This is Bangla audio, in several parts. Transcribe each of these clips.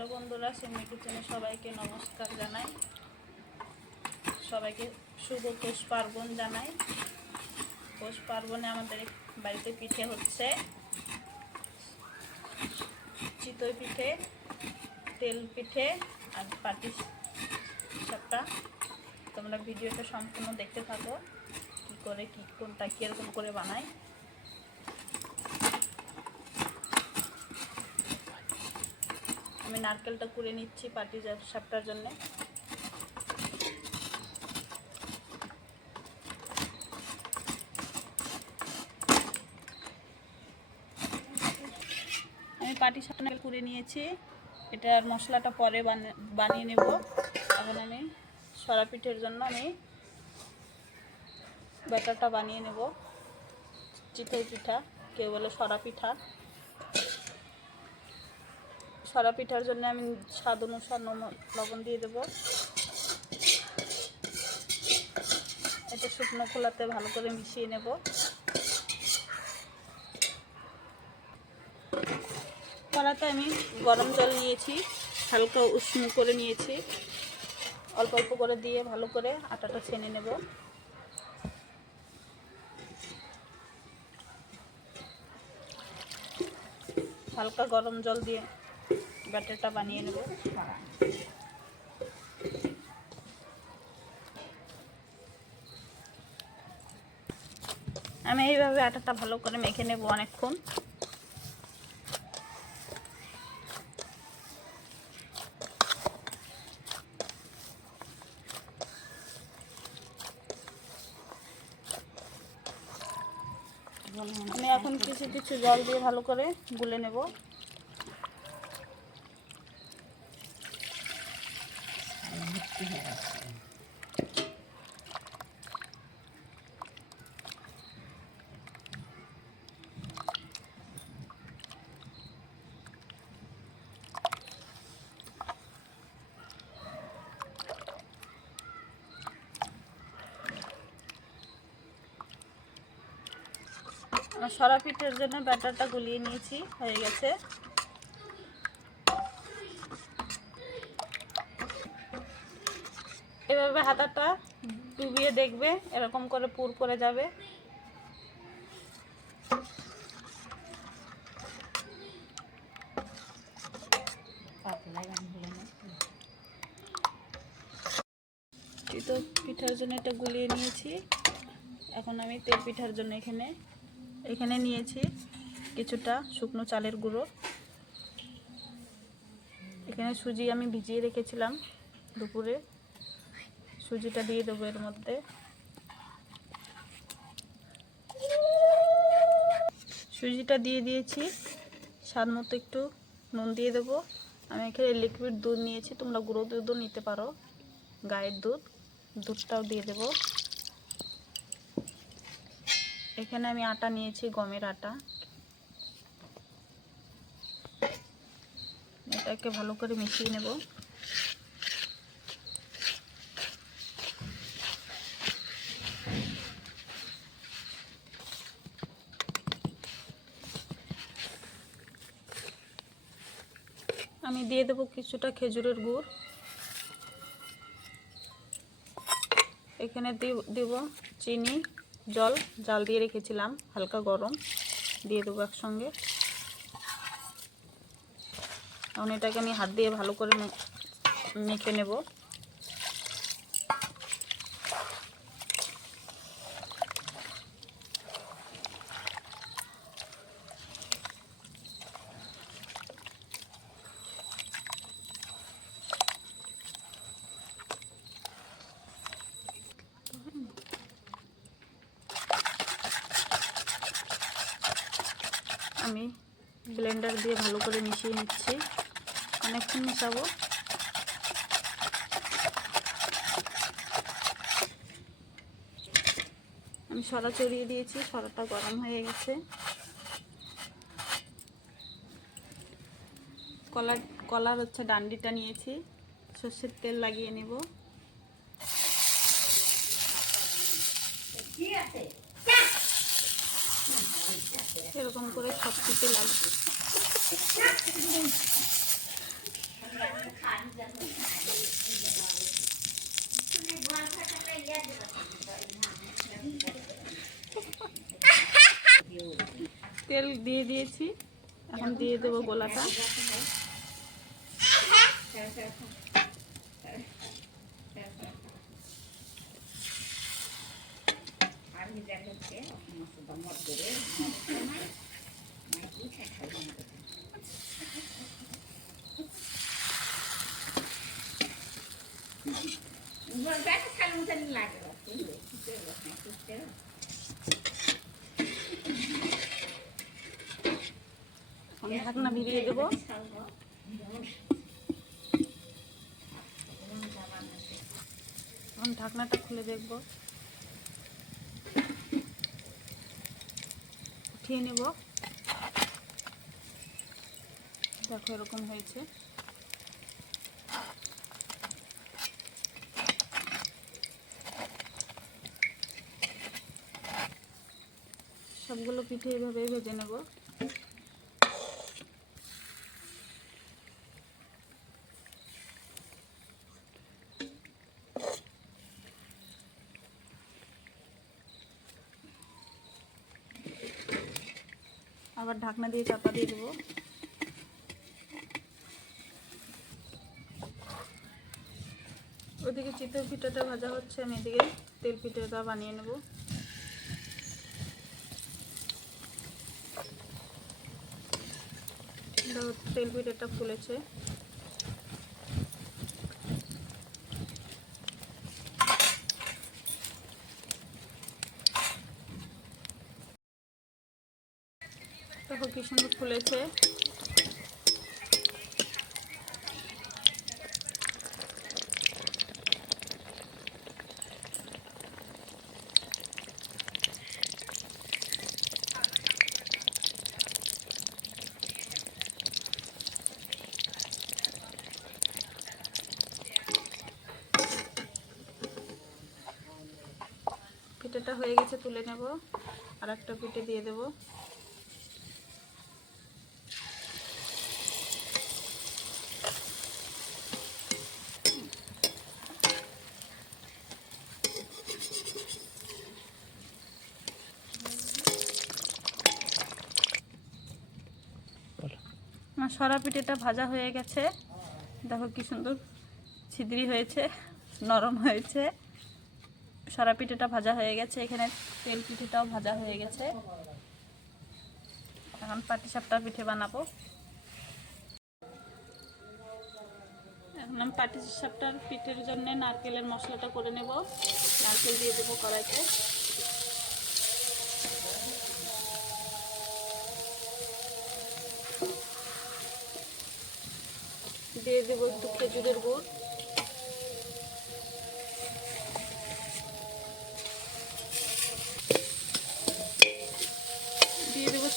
হ্যালো বন্ধুরা, সিমি কিচেনে সবাইকে নমস্কার জানাই। সবাইকে শুভ পৌষ পার্বণ জানাই। পৌষ পার্বণে আমাদের বাড়িতে পিঠে হচ্ছে, চিতই পিঠে, তেল পিঠে আর পাটি সাপটা। তোমরা ভিডিওটা সম্পূর্ণ দেখতে থাকো, কী করে কোনটা কীরকম করে বানাই। আমি নারকেলটা কুড়ে নিচ্ছি পাটি সাপটার জন্য। আমি পাটি সাপটা নারকেল কুড়ে নিয়েছি, এটার মশলাটা পরে বানিয়ে নেব। এখন আমি সরা পিঠের জন্য আমি ব্যাটারটা বানিয়ে নেব। চিতই পিঠা, কেউ বলে সরা পিঠা। সরা পিঠার জন্য আমি স্বাদ অনুসার লবণ দিয়ে দেব। এটা শুকনো খোলাতে ভালো করে মিশিয়ে নেব। কড়াতে আমি গরম জল নিয়েছি, হালকা উষ্ণ করে নিয়েছি। অল্প অল্প করে দিয়ে ভালো করে আটাটা ছেনে নেব। হালকা গরম জল দিয়ে ব্যাটারটা বানিয়ে নেব। আমি এইভাবে আটাটা ভালো করে মেখে নেব অনেকক্ষণ। আমি এখন কিছু কিছু জল দিয়ে ভালো করে গুলে নেব। সরা পিঠের জন্য ব্যাটারটা গুলিয়ে নিয়েছি, হয়ে গেছে। এভাবে হাতাটা ডুবিয়ে দেখবে, এরকম করে পুর করে যাবে। চিতই পিঠার জন্য এটা গুলিয়ে নিয়েছি। এখন আমি তেল পিঠার জন্য এখানে নিয়েছি কিছুটা শুকনো চালের গুঁড়ো। এখানে সুজি আমি ভিজিয়ে রেখেছিলাম দুপুরে, সুজিটা দিয়ে দেবো এর মধ্যে। সুজিটা দিয়ে দিয়েছি, স্বাদ মতো একটু নুন দিয়ে দেবো। আমি এখানে লিকুইড দুধ নিয়েছি, তোমরা গুঁড়ো দুধও নিতে পারো, গায়ের দুধটাও দিয়ে দেবো। এখানে আমি আটা নিয়েছি, গমের আটা। এটাকে ভালো করে মিশিয়ে নেব। আমি দিয়ে দেবো কিছুটা খেজুরের গুড়। এখানে দেব চিনি, জাল দিয়ে রেখেছিলাম হালকা গরম, দিয়ে দেবো একসঙ্গে। এখন এটাকে আমি হাত দিয়ে ভালো করে মেখে নেব। আমি ব্লেন্ডার দিয়ে ভালো করে মিশিয়ে নিচ্ছি, অনেকক্ষণ মেশাবো। আমি সরা চড়িয়ে দিয়েছি, সরাটা গরম হয়ে গেছে। কলার হচ্ছে ডান্ডিটা নিয়েছি, সর্ষের তেল লাগিয়ে নেব। এরকম করে সব দিকে লাগবে। তেল দিয়ে দিয়েছি, এখন দিয়ে দেবো গোলাটা। ঢাকনা ভিজিয়ে দেবো। এখন ঢাকনাটা খুলে দেখবো, উঠিয়ে নেব। দেখো এরকম হয়েছে। সবগুলো পিঠে এইভাবে ভেজে নেব। আবার ঢাকনা দিয়ে চাপা দিয়ে দেবো। ওদিকে চিতই পিঠাটা ভাজা হচ্ছে, আমি এদিকে তেল পিঠাটা বানিয়ে নেব। তেল পিঠাটা ফুলেছে। দেখো কি সুন্দর ফুলেছে। পিঠেটা হয়ে গেছে, তুলে নেব। আর একটা পিঠে দিয়ে দেব। আমার সরা পিঠেটা ভাজা হয়ে গেছে। দেখো কি সুন্দর ছিদ্রি হয়েছে, নরম হয়েছে। সরা পিঠেটা ভাজা হয়ে গেছে, এখানে তেল পিঠেটাও ভাজা হয়ে গেছে। এখন পাটিসাপটা পিঠে বানাবো। এখন আমি পাটিসাপটার পিঠের জন্য নারকেলের মশলাটা করে নেব। নারকেল দিয়ে দেবো কড়াইতে। দিয়ে দেবো একটু খেজুরের গুড়। দিয়ে দেবো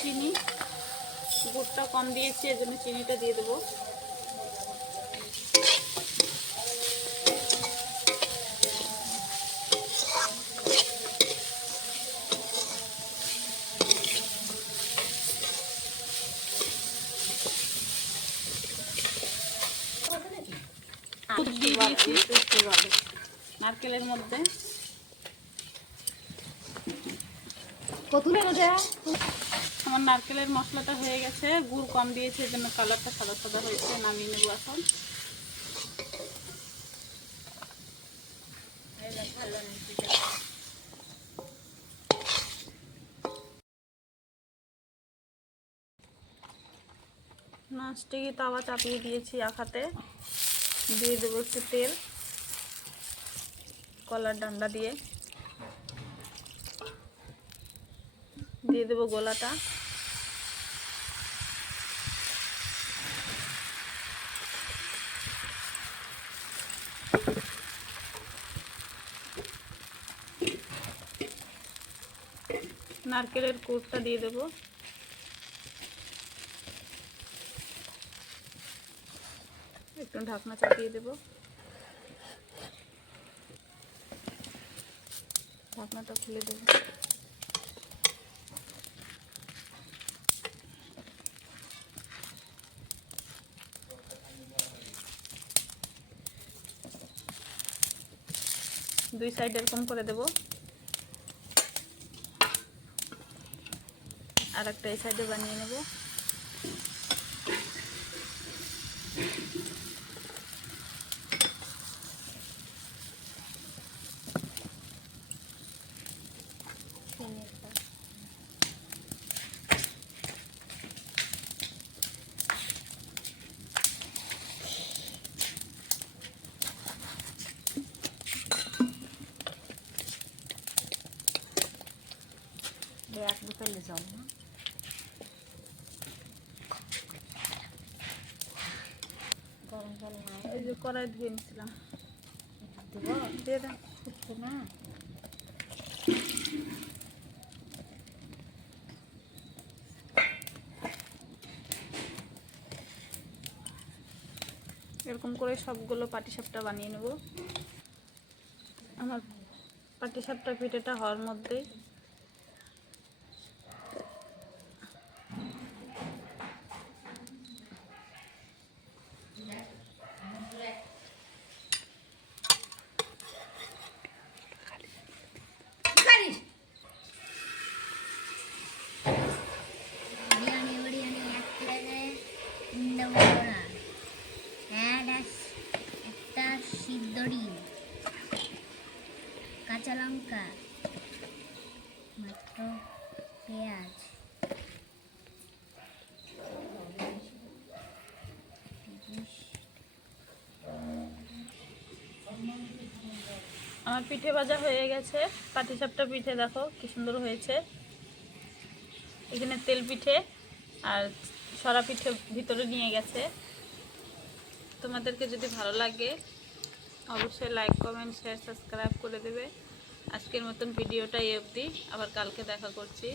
চিনি। গুড়টা কম দিয়েছি, এজন্য চিনিটা দিয়ে দেবো। দিয়ে দিয়েছি নারকেলের মধ্যে। আমার নারকেলের মশলাটা হয়ে গেছে, গুড় কম দিয়েছে, এর জন্য কালারটা সাদা সাদা হয়েছে। নামিয়ে নেব এখন। ননস্টিক তাওয়া চাপিয়ে দিয়েছি আখাতে। দিয়ে দেবো একটু তেল, কলার ডান্ডা দিয়ে দেবো গোলাটা। নারকেলের কুড়টা দিয়ে দেবো। একটু ঢাকনা চাপিয়ে দেবো। ঢাকনাটা খুলে দেবো। দুই সাইড এরকম করে দেব, আর একটা এই সাইডে বানিয়ে নেব। এক বোতলে জল না, গরম জল নাই, এই যে কড়াই ধুয়ে নিয়েছিলাম, দেবো দিয়ে দাও। ফুটছে না। এরকম করে সবগুলো পাটিসাপটা বানিয়ে নেব। আমার পাটিসাপটা পিঠেটা হওয়ার মধ্যে বিরিয়ানি বিরিয়ানি এক প্লেটে তিনটা বড়া, একটা সিদ্ধ ডিম, কাঁচা লঙ্কা, মাত্র পেঁয়াজ, আমার পিঠে ভাজা হয়ে গেছে। পাটিসাপটা পিঠে দেখো কি সুন্দর হয়েছে। এখানে তেল পিঠে আর সরা পিঠে ভিতরে নিয়ে গেছে। তোমাদেরকে যদি ভালো লাগে অবশ্যই লাইক, কমেন্ট, শেয়ার, সাবস্ক্রাইব করে দেবে। আজকের মতন ভিডিওটা এই অবধি, আবার কালকে দেখা করছি।